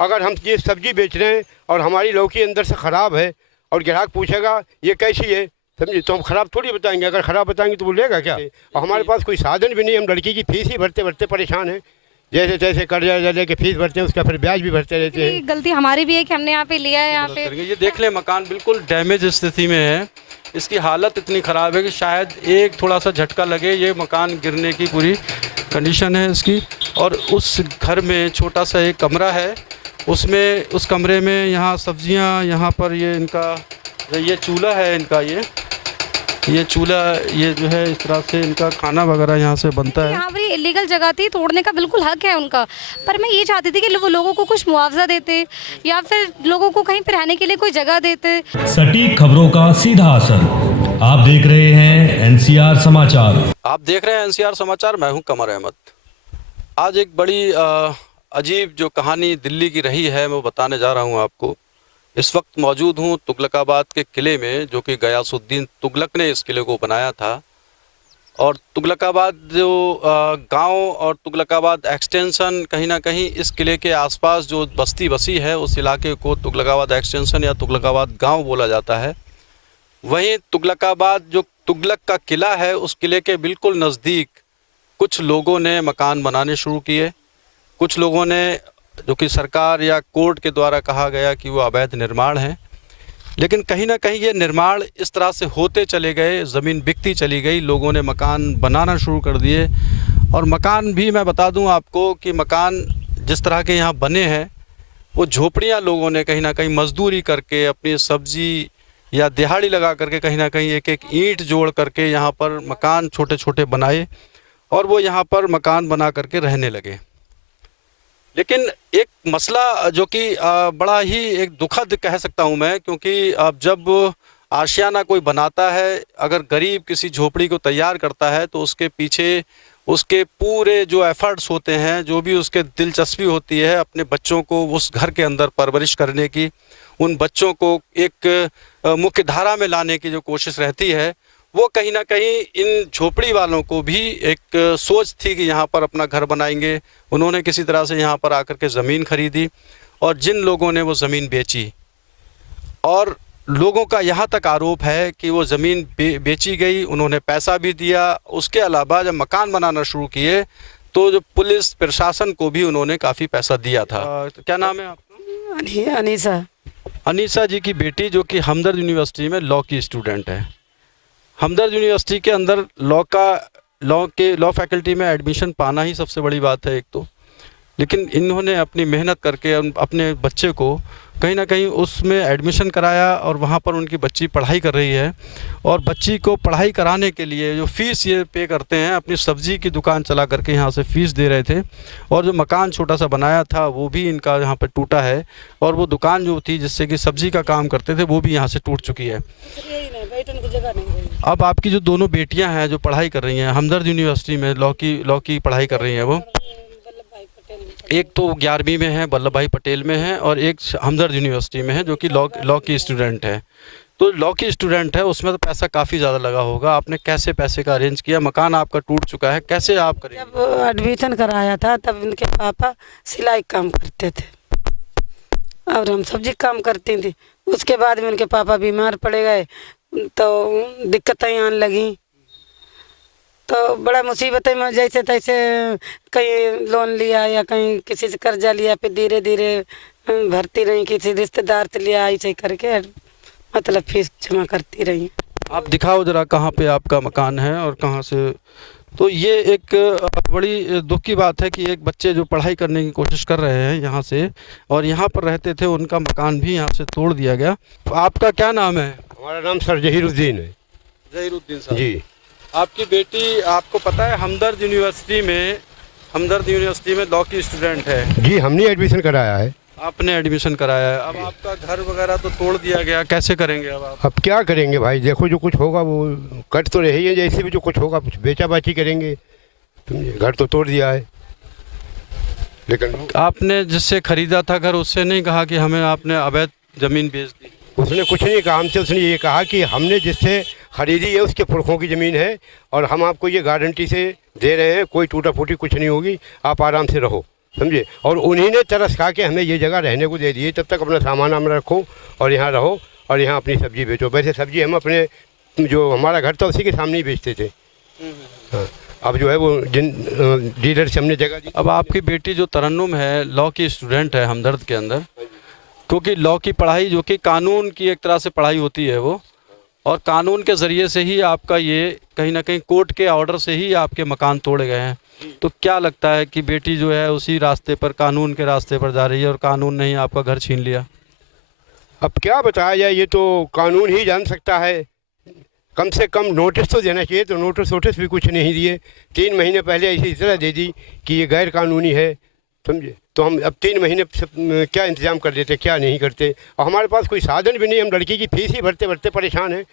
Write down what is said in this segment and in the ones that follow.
अगर हम ये सब्जी बेच रहे हैं और हमारी लौकी अंदर से ख़राब है और ग्राहक पूछेगा ये कैसी है, समझिए, तो हम ख़राब थोड़ी बताएंगे। अगर ख़राब बताएंगे तो वो लेगा क्या? और हमारे पास कोई साधन भी नहीं, हम लड़की की फीस ही भरते भरते परेशान हैं। जैसे तैसे कर्जा लेके फीस भरते हैं, उसका फिर ब्याज भी भरते रहते हैं। गलती हमारी भी है कि हमने यहाँ पे लिया है। यहाँ पे ये देख ले, मकान बिल्कुल डैमेज स्थिति में है। इसकी हालत इतनी ख़राब है कि शायद एक थोड़ा सा झटका लगे ये मकान गिरने की पूरी कंडीशन है इसकी। और उस घर में छोटा सा एक कमरा है, उसमें उस कमरे में यहाँ सब्जियाँ, यहाँ पर ये इनका ये चूल्हा है इनका, ये चूल्हा, ये जो है इस तरह से इनका खाना वगैरह यहाँ से बनता है। यहाँ पर इलीगल जगह थी, तोड़ने का बिल्कुल हक है उनका, पर मैं ये चाहती थी कि वो लोगों को कुछ मुआवजा देते या फिर लोगों को कहीं पर रहने के लिए कोई जगह देते। सटीक खबरों का सीधा असर। आप देख रहे हैं एनसीआर समाचार। आप देख रहे हैं एनसीआर समाचार, मैं हूं कमर अहमद। आज एक बड़ी अजीब जो कहानी दिल्ली की रही है मैं बताने जा रहा हूं आपको। इस वक्त मौजूद हूं तुगलकाबाद के किले में, जो कि गयासुद्दीन तुगलक ने इस किले को बनाया था। और तुगलकाबाद जो गांव और तुगलकाबाद एक्सटेंशन, कहीं ना कहीं इस किले के आसपास जो बस्ती बसी है उस इलाके को तुगलकाबाद एक्सटेंशन या तुगलकाबाद गांव बोला जाता है। वहीं तुगलकाबाद जो तुगलक का किला है, उस किले के बिल्कुल नज़दीक कुछ लोगों ने मकान बनाने शुरू किए। कुछ लोगों ने, जो कि सरकार या कोर्ट के द्वारा कहा गया कि वो अवैध निर्माण है, लेकिन कहीं ना कहीं ये निर्माण इस तरह से होते चले गए, ज़मीन बिकती चली गई, लोगों ने मकान बनाना शुरू कर दिए। और मकान भी मैं बता दूं आपको कि मकान जिस तरह के यहाँ बने हैं वो झोपड़ियाँ लोगों ने कहीं ना कहीं मजदूरी करके, अपनी सब्जी या दिहाड़ी लगा करके, कहीं ना कहीं एक एक ईंट जोड़ करके यहाँ पर मकान छोटे छोटे बनाए और वो यहाँ पर मकान बना करके रहने लगे। लेकिन एक मसला जो कि बड़ा ही एक दुखद कह सकता हूँ मैं, क्योंकि अब जब आशियाना कोई बनाता है, अगर गरीब किसी झोपड़ी को तैयार करता है तो उसके पीछे उसके पूरे जो एफर्ट्स होते हैं, जो भी उसके दिलचस्पी होती है अपने बच्चों को उस घर के अंदर परवरिश करने की, उन बच्चों को एक मुख्य धारा में लाने की जो कोशिश रहती है, वो कहीं ना कहीं इन झोपड़ी वालों को भी एक सोच थी कि यहाँ पर अपना घर बनाएंगे। उन्होंने किसी तरह से यहाँ पर आकर के ज़मीन खरीदी और जिन लोगों ने वो ज़मीन बेची, और लोगों का यहाँ तक आरोप है कि वो ज़मीन बेची गई, उन्होंने पैसा भी दिया। उसके अलावा जब मकान बनाना शुरू किए तो जो पुलिस प्रशासन को भी उन्होंने काफ़ी पैसा दिया था। तो क्या नाम है आपका? अनीसा। अनीसा जी की बेटी, जो कि हमदर्द यूनिवर्सिटी में लॉ की स्टूडेंट है। हमदर्द यूनिवर्सिटी के अंदर लॉ फैकल्टी में एडमिशन पाना ही सबसे बड़ी बात है एक तो, लेकिन इन्होंने अपनी मेहनत करके अपने बच्चे को कहीं ना कहीं उसमें एडमिशन कराया और वहाँ पर उनकी बच्ची पढ़ाई कर रही है। और बच्ची को पढ़ाई कराने के लिए जो फ़ीस ये पे करते हैं, अपनी सब्ज़ी की दुकान चला करके यहाँ से फ़ीस दे रहे थे। और जो मकान छोटा सा बनाया था वो भी इनका यहाँ पर टूटा है, और वो दुकान जो थी जिससे कि सब्ज़ी का काम करते थे वो भी यहाँ से टूट चुकी है। अब आपकी जो दोनों बेटियाँ हैं जो पढ़ाई कर रही हैं हमदर्द यूनिवर्सिटी में, लॉ की पढ़ाई कर रही हैं, वो एक तो 11वीं में है, वल्लभ भाई पटेल में है, और एक हमदर्द यूनिवर्सिटी में है जो कि लॉ की स्टूडेंट है। तो लॉ की स्टूडेंट है, उसमें तो पैसा काफ़ी ज़्यादा लगा होगा। आपने कैसे पैसे का अरेंज किया? मकान आपका टूट चुका है, कैसे आप करेंगे? जब एडमिशन कराया था तब इनके पापा सिलाई काम करते थे और हम सब्जी काम करती थी। उसके बाद में उनके पापा बीमार पड़ गए तो दिक्कतें आने लगी, तो बड़ा मुसीबतें में जैसे तैसे कहीं लोन लिया या कहीं किसी से कर्जा लिया, फिर धीरे धीरे भरती रही, किसी रिश्तेदार से लिया, ऐसे करके मतलब फीस जमा करती रही। आप दिखाओ ज़रा कहाँ पे आपका मकान है और कहाँ से। तो ये एक बड़ी दुख की बात है कि एक बच्चे जो पढ़ाई करने की कोशिश कर रहे हैं यहाँ से और यहाँ पर रहते थे, उनका मकान भी यहाँ से तोड़ दिया गया। आपका क्या नाम है? हमारा नाम सर जहीरुद्दीन है। जहीरुद्दीन साहब जी। आपकी बेटी, आपको पता है हमदर्द यूनिवर्सिटी में लॉ की स्टूडेंट है? जी, हमने एडमिशन कराया है। आपने एडमिशन कराया है। अब आपका घर वगैरह तो तोड़ दिया गया, कैसे करेंगे अब आप? अब क्या करेंगे भाई, देखो जो कुछ होगा वो कट तो रही है, जैसे भी जो कुछ होगा कुछ बेचा बाची करेंगे। समझे, घर तो तोड़ दिया है। लेकिन आपने जिससे खरीदा था घर, उससे नहीं कहा कि हमें आपने अवैध ज़मीन बेच दी? उसने कुछ नहीं कहा हमसे। उसने ये कहा कि हमने जिससे खरीदी है उसके पुरखों की ज़मीन है और हम आपको ये गारंटी से दे रहे हैं, कोई टूटा फूटी कुछ नहीं होगी, आप आराम से रहो। समझे। और उन्हीं ने तरस खा के हमें ये जगह रहने को दे दी है, तब तक अपना सामान हम रखो और यहाँ रहो और यहाँ अपनी सब्जी बेचो। वैसे सब्जी हम अपने जो हमारा घर था उसी के सामने ही बेचते थे। हाँ, अब जो है वो जिन डीलर से हमने जगह दी। अब आपकी बेटी जो तरन्नुम है लॉ की स्टूडेंट है हमदर्द के अंदर, क्योंकि लॉ की पढ़ाई जो कि कानून की एक तरह से पढ़ाई होती है वो, और कानून के ज़रिए से ही आपका ये कहीं ना कहीं कोर्ट के ऑर्डर से ही आपके मकान तोड़े गए हैं। तो क्या लगता है कि बेटी जो है उसी रास्ते पर, कानून के रास्ते पर जा रही है और कानून ने ही आपका घर छीन लिया? अब क्या बताया जाए, ये तो कानून ही जान सकता है। कम से कम नोटिस तो देना चाहिए, तो नोटिस भी कुछ नहीं दिए। 3 महीने पहले ऐसी इतला दे दी कि ये गैर कानूनी है, समझे। तो हम अब 3 महीने से क्या इंतज़ाम कर देते, क्या नहीं करते। और हमारे पास कोई साधन भी नहीं, हम लड़की की फीस ही भरते भरते परेशान हैं।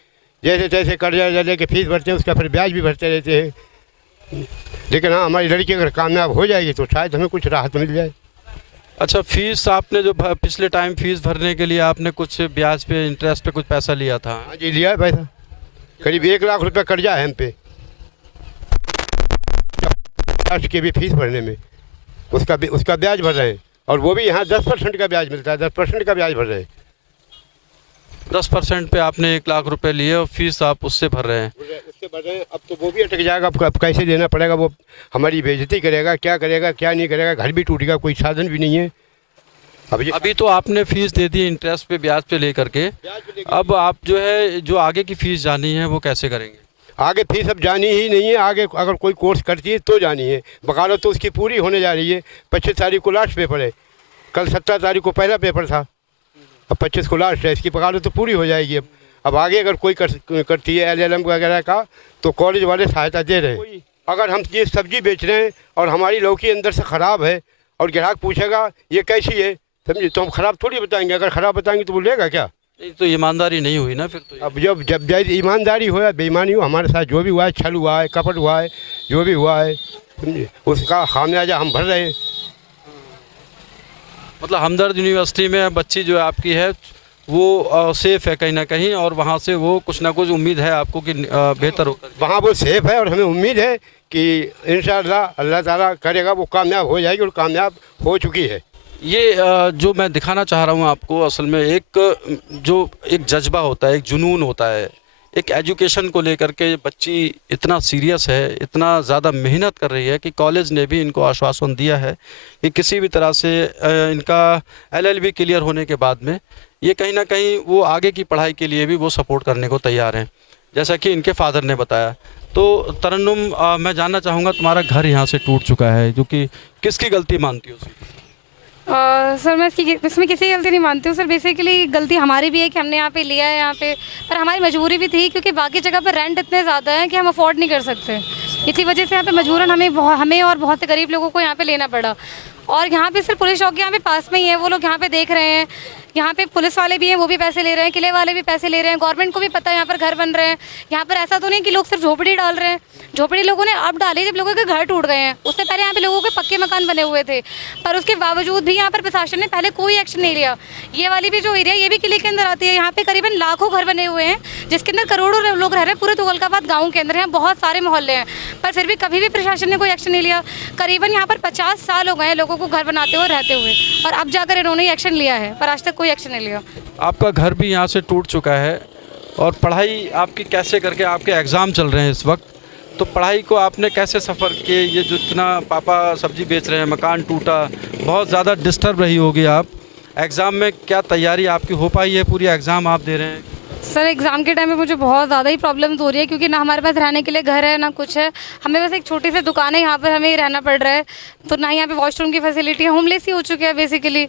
जैसे तैसे कर्जा ले के फीस भरते हैं, उसका फिर ब्याज भी भरते रहते हैं। लेकिन हाँ, हमारी लड़की अगर कामयाब हो जाएगी तो शायद हमें कुछ राहत मिल जाए। अच्छा, फीस आपने जो पिछले टाइम फीस भरने के लिए आपने कुछ ब्याज पे, इंटरेस्ट पे कुछ पैसा लिया था? हाँ जी, लिया है पैसा। करीब 1 लाख रुपये कर्जा है हम पे की भी फीस भरने में। उसका ब्याज भर रहे हैं, और वो भी यहाँ 10% का ब्याज मिलता है, 10% का ब्याज भर रहे हैं। 10% पे आपने 1 लाख रुपए लिए और फीस आप उससे भर रहे हैं? उससे भर रहे हैं। अब तो वो भी अटक जाएगा, अब कैसे देना पड़ेगा। वो हमारी बेइज्जती करेगा, क्या करेगा क्या नहीं करेगा। घर भी टूटेगा, कोई साधन भी नहीं है। अभी तो आपने फीस दे दी इंटरेस्ट पे, ब्याज पे लेकर के। अब आप जो है जो आगे की फीस जानी है वो कैसे करेंगे? आगे फीस अब जानी ही नहीं है। आगे अगर कोई कोर्स करती है तो जानी है। वकालत तो उसकी पूरी होने जा रही है। 25 तारीख को लास्ट पेपर है, कल 17 तारीख को पहला पेपर था, अब 25 को लास्ट है। इसकी वकालत तो पूरी हो जाएगी। अब आगे अगर कोई करती है LLM वगैरह का, तो कॉलेज वाले सहायता दे रहे हैं। अगर हम ये सब्जी बेच रहे हैं और हमारी लौकी अंदर से ख़राब है और ग्राहक पूछेगा ये कैसी है, समझे, तो हम ख़राब थोड़ी बताएंगे। अगर ख़राब बताएंगे तो वो लेगा क्या? नहीं, तो ईमानदारी नहीं हुई ना फिर तो। अब जब ईमानदारी हो या बेईमानी हो, हमारे साथ जो भी हुआ है, छल हुआ है, कपट हुआ है, जो भी हुआ है, समझे, उसका खामियाजा हम भर रहे हैं। मतलब हमदर्द यूनिवर्सिटी में बच्ची जो आपकी है वो सेफ़ है कहीं ना कहीं, और वहाँ से वो कुछ ना कुछ उम्मीद है आपको कि बेहतर होगा? वहाँ वो सेफ़ है और हमें उम्मीद है कि इंशाअल्लाह अल्लाह ताला करेगा, वो कामयाब हो जाएगी और कामयाब हो चुकी है। ये जो मैं दिखाना चाह रहा हूँ आपको, असल में एक जज्बा होता है, एक जुनून होता है, एक एजुकेशन को लेकर के बच्ची इतना सीरियस है, इतना ज़्यादा मेहनत कर रही है कि कॉलेज ने भी इनको आश्वासन दिया है कि किसी भी तरह से इनका LLB क्लियर होने के बाद में ये कहीं ना कहीं वो आगे की पढ़ाई के लिए भी वो सपोर्ट करने को तैयार हैं, जैसा कि इनके फादर ने बताया। तो तरन्नुम, मैं जानना चाहूँगा, तुम्हारा घर यहाँ से टूट चुका है, जो कि किसकी गलती मानती हो? सर मैं इसमें किसी की गलती नहीं मानती हूँ सर। बेसिकली गलती हमारी भी है कि हमने यहाँ पे लिया है यहाँ पे, पर हमारी मजबूरी भी थी क्योंकि बाकी जगह पर रेंट इतने ज़्यादा है कि हम अफोर्ड नहीं कर सकते। इसी वजह से यहाँ पे मजबूरन हमें और बहुत से गरीब लोगों को यहाँ पे लेना पड़ा। और यहाँ पे सिर्फ पुलिस चौकी यहाँ पे पास में ही है, वो लोग यहाँ पे देख रहे हैं। यहाँ पे पुलिस वाले भी हैं, वो भी पैसे ले रहे हैं, किले वाले भी पैसे ले रहे हैं। गवर्नमेंट को भी पता है यहाँ पर घर बन रहे हैं। यहाँ पर ऐसा तो नहीं कि लोग सिर्फ झोपड़ी डाल रहे हैं। झोपड़ी लोगों ने अब डाली जब लोगों के घर टूट गए हैं। उससे पहले यहाँ पे लोगों के पक्के मकान बने हुए थे, पर उसके बावजूद भी यहाँ पर प्रशासन ने पहले कोई एक्शन नहीं लिया। ये वाली भी जो एरिया, ये भी किले के अंदर आती है। यहाँ पे करीबन लाखों घर बने हुए हैं, जिसके अंदर करोड़ों लोग रह रहे हैं। पूरे तुगलकाबाद गाँव के अंदर यहाँ बहुत सारे मोहल्ले हैं, पर फिर भी कभी भी प्रशासन ने कोई एक्शन नहीं लिया। करीबन यहाँ पर 50 साल हो गए हैं लोगों को घर बनाते हुए रहते हुए, और अब जाकर इन्होंने एक्शन लिया है, पर आज तक कोई एक्शन नहीं लिया। आपका घर भी यहाँ से टूट चुका है और पढ़ाई आपकी कैसे करके, आपके एग्ज़ाम चल रहे हैं इस वक्त, तो पढ़ाई को आपने कैसे सफ़र किए? ये जो इतना पापा सब्जी बेच रहे हैं, मकान टूटा, बहुत ज़्यादा डिस्टर्ब रही होगी आप। एग्ज़ाम में क्या तैयारी आपकी हो पाई है? पूरी एग्ज़ाम आप दे रहे हैं? सर एग्ज़ाम के टाइम में मुझे बहुत ज़्यादा ही प्रॉब्लम्स हो रही है, क्योंकि ना हमारे पास रहने के लिए घर है ना कुछ है। हमें बस एक छोटी सी दुकान है, यहाँ पर हमें रहना पड़ रहा है। तो ना यहाँ पे वॉशरूम की फैसिलिटी है, होमलेस ही हो चुके हैं बेसिकली।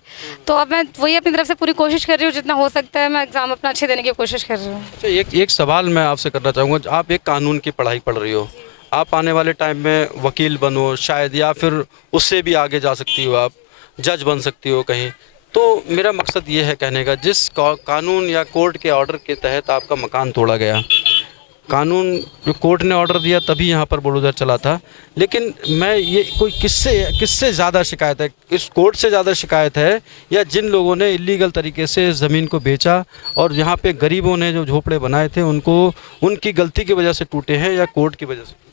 तो अब मैं वही अपनी तरफ से पूरी कोशिश कर रही हूँ, जितना हो सकता है मैं एग्ज़ाम अपना अच्छे देने की कोशिश कर रही हूँ। अच्छा, एक सवाल मैं आपसे करना चाहूँगा। आप एक कानून की पढ़ाई पढ़ रही हो, आप आने वाले टाइम में वकील बनो शायद, या फिर उससे भी आगे जा सकती हो, आप जज बन सकती हो कहीं। तो मेरा मकसद ये है कहने का, जिस कानून या कोर्ट के ऑर्डर के तहत आपका मकान तोड़ा गया, कानून जो कोर्ट ने ऑर्डर दिया तभी यहाँ पर बुलडोज़र चला था, लेकिन मैं ये कोई किससे ज़्यादा शिकायत है? इस कोर्ट से ज़्यादा शिकायत है या जिन लोगों ने इलीगल तरीके से ज़मीन को बेचा और यहाँ पे गरीबों ने जो झोपड़े बनाए थे उनको, उनकी गलती की वजह से टूटे हैं या कोर्ट की वजह से?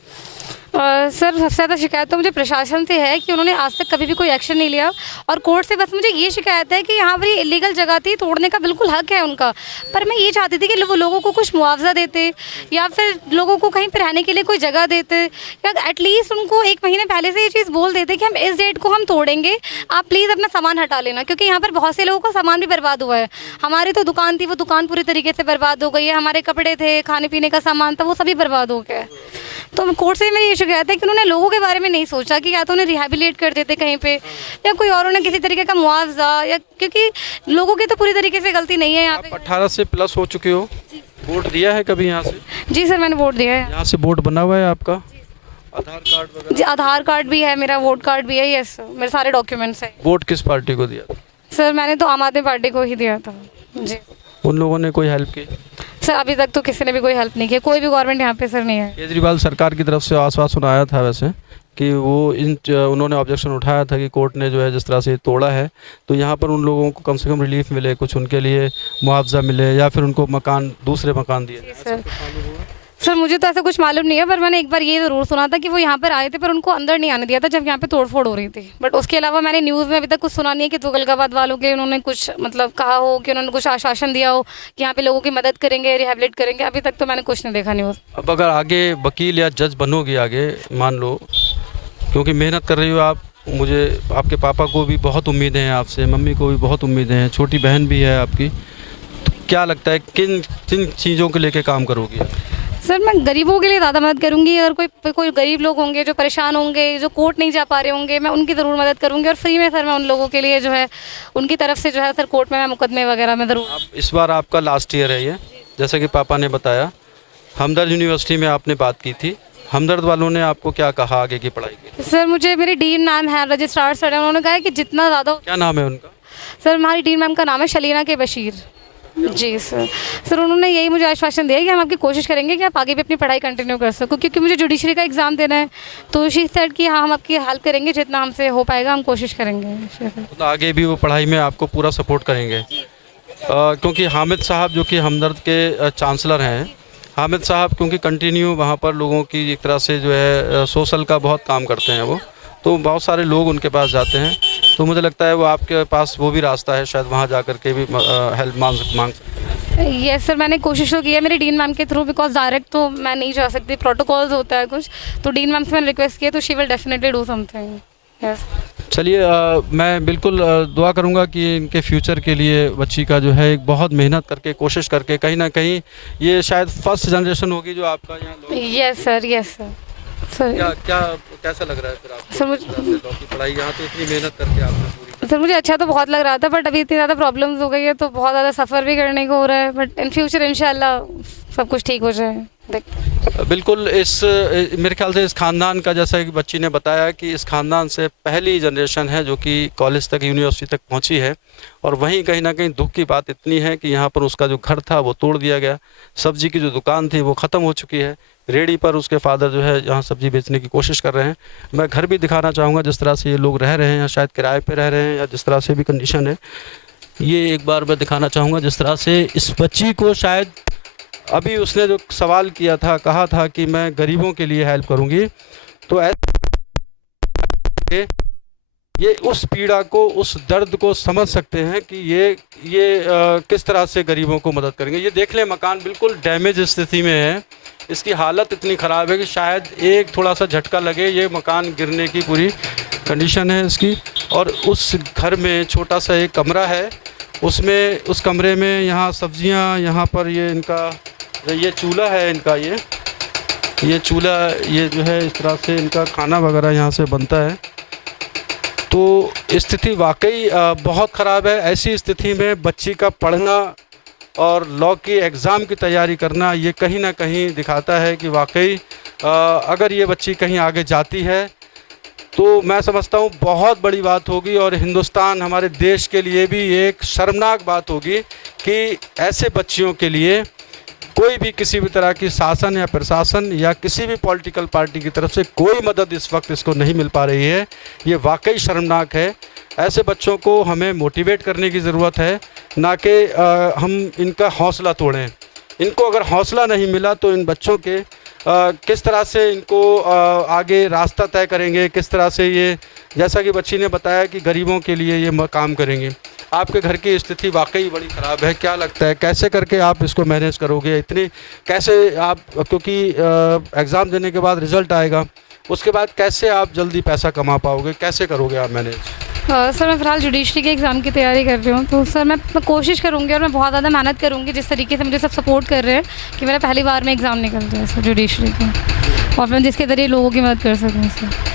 सर सबसे ज़्यादा शिकायत तो मुझे प्रशासन से है कि उन्होंने आज तक कभी भी कोई एक्शन नहीं लिया, और कोर्ट से बस मुझे ये शिकायत है कि यहाँ पर ये इलीगल जगह थी, तोड़ने का बिल्कुल हक है उनका, पर मैं ये चाहती थी कि वो लोगों को कुछ मुआवजा देते या फिर लोगों को कहीं पर रहने के लिए कोई जगह देते, या एटलीस्ट उनको 1 महीने पहले से ये चीज़ बोल देते कि हम इस डेट को हम तोड़ेंगे, आप प्लीज़ अपना सामान हटा लेना, क्योंकि यहाँ पर बहुत से लोगों का सामान भी बर्बाद हुआ है। हमारी तो दुकान थी, वो दुकान पूरी तरीके से बर्बाद हो गई है, हमारे कपड़े थे, खाने पीने का सामान था, वो सभी बर्बाद हो गया है। तो कोर्ट से मेरी ये शिकायत है कि उन्होंने लोगों के बारे में नहीं सोचा कि या तो उन्हें रिहेबिलिटेट कर देते कहीं पे, या कोई और उन्हें किसी तरीके का मुआवजा, या क्योंकि लोगों की तो पूरी तरीके से गलती नहीं है यहाँ पे। 18 से प्लस हो चुके हो, वोट दिया है कभी यहाँ से? जी सर, मैंने वोट दिया है। यहाँ से वोट बना हुआ है आपका? आधार कार्ड वगैरह? जी, आधार कार्ड भी है मेरा, वोट कार्ड भी है, यस सर, मेरे सारे डॉक्यूमेंट्स हैं। वोट किस पार्टी को दिया था? सर मैंने तो आम आदमी पार्टी को ही दिया था जी। उन लोगों ने कोई हेल्प की? सर अभी तक तो किसी ने भी कोई हेल्प नहीं की, कोई भी गवर्नमेंट यहाँ पे सर नहीं है। केजरीवाल सरकार की तरफ से आश्वासन आया था वैसे कि वो उन्होंने ऑब्जेक्शन उठाया था कि कोर्ट ने जो है जिस तरह से तोड़ा है, तो यहाँ पर उन लोगों को कम से कम रिलीफ मिले, कुछ उनके लिए मुआवजा मिले, या फिर उनको मकान, दूसरे मकान दिए जाए। सर मुझे तो ऐसा कुछ मालूम नहीं है, पर मैंने एक बार ये ज़रूर सुना था कि वो यहाँ पर आए थे, पर उनको अंदर नहीं आने दिया था जब यहाँ पे तोड़फोड़ हो रही थी। बट उसके अलावा मैंने न्यूज़ में अभी तक कुछ सुना नहीं है कि तुगलकाबाद वालों के उन्होंने कुछ मतलब कहा हो कि उन्होंने कुछ आश्वासन दिया हो कि यहाँ पे लोगों की मदद करेंगे, रिहेबिलिट करेंगे। अभी तक तो मैंने कुछ नहीं देखा न्यूज़। अब अगर आगे वकील या जज बनोगी आगे, मान लो, क्योंकि मेहनत कर रही हो आप, मुझे आपके पापा को भी बहुत उम्मीदें हैं आपसे, मम्मी को भी बहुत उम्मीदें हैं, छोटी बहन भी है आपकी, तो क्या लगता है किन किन चीज़ों को लेके काम करोगी? सर मैं गरीबों के लिए ज़्यादा मदद करूँगी, और कोई गरीब लोग होंगे जो परेशान होंगे, जो कोर्ट नहीं जा पा रहे होंगे, मैं उनकी ज़रूर मदद करूँगी, और फ्री में सर मैं उन लोगों के लिए जो है उनकी तरफ से जो है सर कोर्ट में मैं मुकदमे वगैरह में ज़रूर। इस बार आपका लास्ट ईयर है ये, जैसा कि पापा ने बताया, हमदर्द यूनिवर्सिटी में आपने बात की थी, हमदर्द वालों ने आपको क्या कहा आगे की पढ़ाई के? सर मुझे मेरी डीन मैम है, रजिस्ट्रार सर है, उन्होंने कहा है कि जितना ज़्यादा। क्या नाम है उनका? सर हमारी डीन मैम का नाम है शलीना के बशीर जी। सर उन्होंने यही मुझे आश्वासन दिया कि हम आपकी कोशिश करेंगे कि आप आगे भी अपनी पढ़ाई कंटिन्यू कर सको, क्योंकि मुझे जुडिशरी का एग्ज़ाम देना है, तो शी सेड कि हाँ हम आपकी हेल्प करेंगे, जितना हमसे हो पाएगा हम कोशिश करेंगे। तो आगे भी वो पढ़ाई में आपको पूरा सपोर्ट करेंगे, क्योंकि हामिद साहब जो कि हमदर्द के चांसलर हैं, हामिद साहब क्योंकि कंटिन्यू वहाँ पर लोगों की एक तरह से जो है सोशल का बहुत काम करते हैं वो, तो बहुत सारे लोग उनके पास जाते हैं, तो मुझे लगता है वो आपके पास वो भी रास्ता है, शायद वहाँ जा कर के भी हेल्प मांग यस सर, मैंने कोशिश तो की है मेरी डीन मैम के थ्रू, बिकॉज डायरेक्ट तो मैं नहीं जा सकती, प्रोटोकॉल्स होता है कुछ, तो डीन मैम से मैंने रिक्वेस्ट किया, तो she will definitely do something. Yes चलिए, मैं बिल्कुल दुआ करूंगा कि इनके फ्यूचर के लिए बच्ची का जो है एक बहुत मेहनत करके, कोशिश करके, कहीं ना कहीं ये शायद फर्स्ट जनरेशन होगी जो आपका यहाँ। Yes sir, yes sir. Sir क्या कैसा लग रहा है फिर आपको? सर मुझे की पढ़ाई यहाँ तो इतनी मेहनत करके आपने पूरी। सर मुझे अच्छा तो बहुत लग रहा था, बट अभी इतनी ज़्यादा प्रॉब्लम्स हो गई है तो बहुत ज़्यादा सफ़र भी करने को हो रहा है, बट इन फ्यूचर इंशाल्लाह सब कुछ ठीक हो जाए। बिल्कुल, इस मेरे ख्याल से इस ख़ानदान का, जैसा कि बच्ची ने बताया कि इस ख़ानदान से पहली जनरेशन है जो कि कॉलेज तक, यूनिवर्सिटी तक पहुंची है, और वहीं कहीं ना कहीं दुख की बात इतनी है कि यहाँ पर उसका जो घर था वो तोड़ दिया गया, सब्जी की जो दुकान थी वो ख़त्म हो चुकी है, रेडी पर उसके फादर जो है यहाँ सब्जी बेचने की कोशिश कर रहे हैं। मैं घर भी दिखाना चाहूँगा जिस तरह से ये लोग रह रहे हैं, या शायद किराए पर रह रहे हैं, या जिस तरह से भी कंडीशन है, ये एक बार मैं दिखाना चाहूँगा जिस तरह से इस बच्ची को, शायद अभी उसने जो सवाल किया था, कहा था कि मैं गरीबों के लिए हेल्प करूंगी, तो ऐसे ये उस पीड़ा को, उस दर्द को समझ सकते हैं कि ये किस तरह से गरीबों को मदद करेंगे। ये देख लें, मकान बिल्कुल डैमेज स्थिति में है, इसकी हालत इतनी ख़राब है कि शायद एक थोड़ा सा झटका लगे ये मकान गिरने की पूरी कंडीशन है इसकी। और उस घर में छोटा सा एक कमरा है, उसमें, उस कमरे में यहाँ सब्जियाँ, यहाँ पर ये इनका ये चूल्हा है इनका, ये चूल्हा, ये जो है इस तरह से इनका खाना वगैरह यहाँ से बनता है। तो स्थिति वाकई बहुत ख़राब है। ऐसी स्थिति में बच्ची का पढ़ना और लॉ की एग्ज़ाम की तैयारी करना, ये कहीं ना कहीं दिखाता है कि वाकई अगर ये बच्ची कहीं आगे जाती है तो मैं समझता हूँ बहुत बड़ी बात होगी, और हिंदुस्तान, हमारे देश के लिए भी एक शर्मनाक बात होगी कि ऐसे बच्चियों के लिए कोई भी किसी भी तरह की शासन या प्रशासन या किसी भी पॉलिटिकल पार्टी की तरफ से कोई मदद इस वक्त इसको नहीं मिल पा रही है। ये वाकई शर्मनाक है। ऐसे बच्चों को हमें मोटिवेट करने की ज़रूरत है, ना कि हम इनका हौसला तोड़ें। इनको अगर हौसला नहीं मिला तो इन बच्चों के किस तरह से इनको आगे रास्ता तय करेंगे, किस तरह से ये, जैसा कि बच्ची ने बताया कि गरीबों के लिए ये काम करेंगे। आपके घर की स्थिति वाकई बड़ी ख़राब है, क्या लगता है कैसे करके आप इसको मैनेज करोगे? इतने कैसे आप, क्योंकि एग्ज़ाम देने के बाद रिज़ल्ट आएगा, उसके बाद कैसे आप जल्दी पैसा कमा पाओगे, कैसे करोगे आप मैनेज? सर मैं फ़िलहाल जुडिशरी के एग्ज़ाम की तैयारी कर रही हूँ, तो सर मैं कोशिश करूँगी और मैं बहुत ज़्यादा मेहनत करूँगी जिस तरीके से मुझे सब सपोर्ट कर रहे हैं कि मेरा पहली बार में एग्ज़ाम निकल जाए सर जुडिशरी का, और मैं जिसके ज़रिए लोगों की मदद कर सकूँ सर।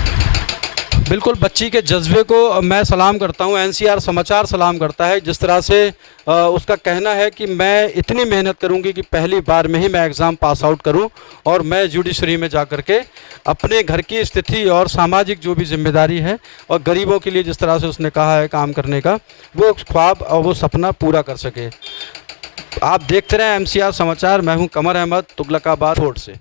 बिल्कुल, बच्ची के जज्बे को मैं सलाम करता हूँ, एनसीआर समाचार सलाम करता है। जिस तरह से उसका कहना है कि मैं इतनी मेहनत करूँगी कि पहली बार में ही मैं एग्ज़ाम पास आउट करूँ और मैं जुडिशरी में जा कर के अपने घर की स्थिति और सामाजिक जो भी जिम्मेदारी है और गरीबों के लिए जिस तरह से उसने कहा है काम करने का, वो ख्वाब और वो सपना पूरा कर सके। आप देखते रहें एमसीआर समाचार, मैं हूँ कमर अहमद, तुगलकाबाद फोर्ट से।